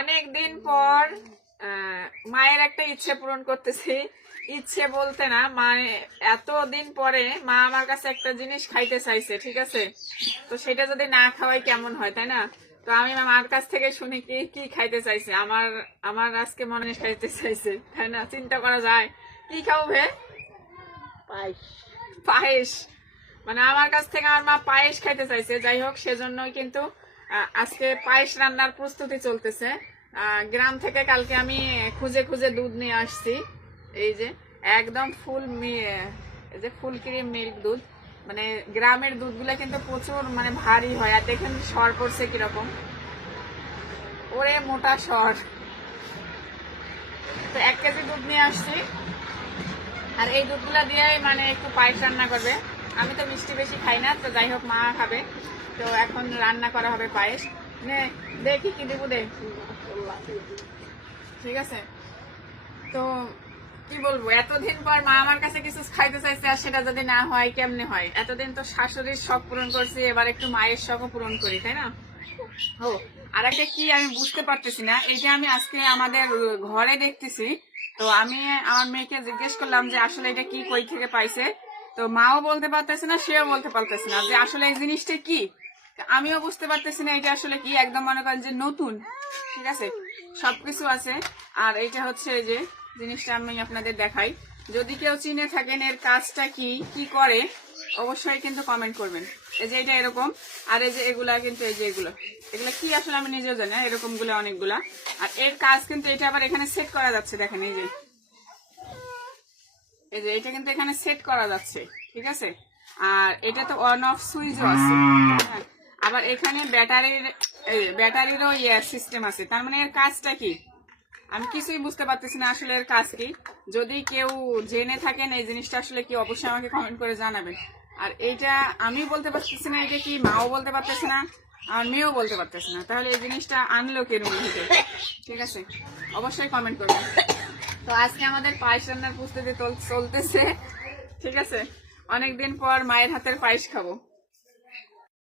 অনেক দিন পর মায়ের একটা ইচ্ছে পূরণ করতেছি। ইচ্ছে বলতে না মানে এতদিন পরে মা আমার কাছে একটা জিনিস খাইতে চাইছে ঠিক আছে? তো সেটা যদি না খাওয়াই কেমন হয় তাই না? তো আমি মার কাছ থেকে শুনি কি কি খাইতে চাইছে? আমার আমার আজকে মনে খাইতে চাইছে তাই না? চিন্তা করা যায়। কি খাব ভে পাইস পায়েস। মানে আমার কাছ থেকে আমার মা পায়েস খাইতে চাইছে যাই হোক সেজন্যই কিন্তু আজকে পায়েস রান্নার প্রস্তুতি চলতেছে। গ্রাম থেকে কালকে আমি খুঁজে খুঁজে দুধ নিয়ে আসছি। এই যে, একদম ফুল যে ফুল ক্রিম মিল্ক দুধ। মানে গ্রামের দুধগুলো কিন্তু প্রচুর মানে ভারী হয়। আর দেখেন সর পড়ছে কীরকম। ওরে মোটা সর। তো এক কেজি দুধ নিয়ে আসছি। আর এই দুধগুলা দিয়ে মানে একটু পায়েস রান্না করবে। আমি তো মিষ্টি বেশি খাই না, তো যাই হোক মা খাবে। তো এখন রান্না করা হবে পায়েস। নে, দেখি কি দেবো দেখ ঠিক আছে? তো কি বলব, এতদিন পর মা আমার কাছে কিছু খাইতে চাইছে আর সেটা যদি না হয়, কেমনে হয়? এতদিন তো শাশুড়ির শখ পূরণ করছি, এবার একটু মায়ের শখও পূরণ করি, তাই না? ও আর একটা কি আমি বুঝতে পারতেছি না এইটা আমি আজকে আমাদের ঘরে দেখতেছি, তো আমি আমার মেয়েকে জিজ্ঞেস করলাম যে আসলে এটা কি, কই থেকে পাইছে? তো মাও বলতে পারতেছে না, সেও বলতে পারতেছে না যে আসলে এই জিনিসটা কি? আমিও বুঝতে পারতেছি না, এটা আসলে কি? একদম মনে করেন যে নতুন। ঠিক আছে? সবকিছু আছে। আর এটা হচ্ছে যে জিনিসটা আমি আপনাদের দেখাই। যদি কেউ চিনে থাকেন এর কাজটা কি কি করে, অবশ্যই কিন্তু কমেন্ট করবেন। এই যে এটা এরকম, আর এই যে এগুলা কিন্তু এই যে এগুলো। এগুলো কি আসলে আমি নিজেও জানি এরকমগুলো অনেকগুলা। আর এর কাজ কিন্তু এটা আবার এখানে সেট করা যাচ্ছে, দেখেন এই যে। এই যে এটা কিন্তু এখানে সেট করা যাচ্ছে, ঠিক আছে? আর এটা তো অন অফ সুইচও আছে। হ্যাঁ। আবার এখানে ব্যাটারির ব্যাটারিরও ইয়ে সিস্টেম আছে। তার মানে এর কাজটা কি? আমি কিছুই বুঝতে পারতেছি না আসলে এর কাজ কি। যদি কেউ জেনে থাকেন এই জিনিসটা আসলে কি, অবশ্যই আমাকে কমেন্ট করে জানাবেন। আর এইটা আমি বলতে পারতেছি না এটা কি মাও বলতে পারতেছে না, আর মেয়েও বলতে পারতেছে না। তাহলে এই জিনিসটা আনলো কে রুম ঠিক আছে? অবশ্যই কমেন্ট করবেন। তো আজকে আমাদের পায়েস রান্নার প্রস্তুতি চলতেছে। ঠিক আছে? অনেকদিন পর মায়ের হাতের পায়েস খাব।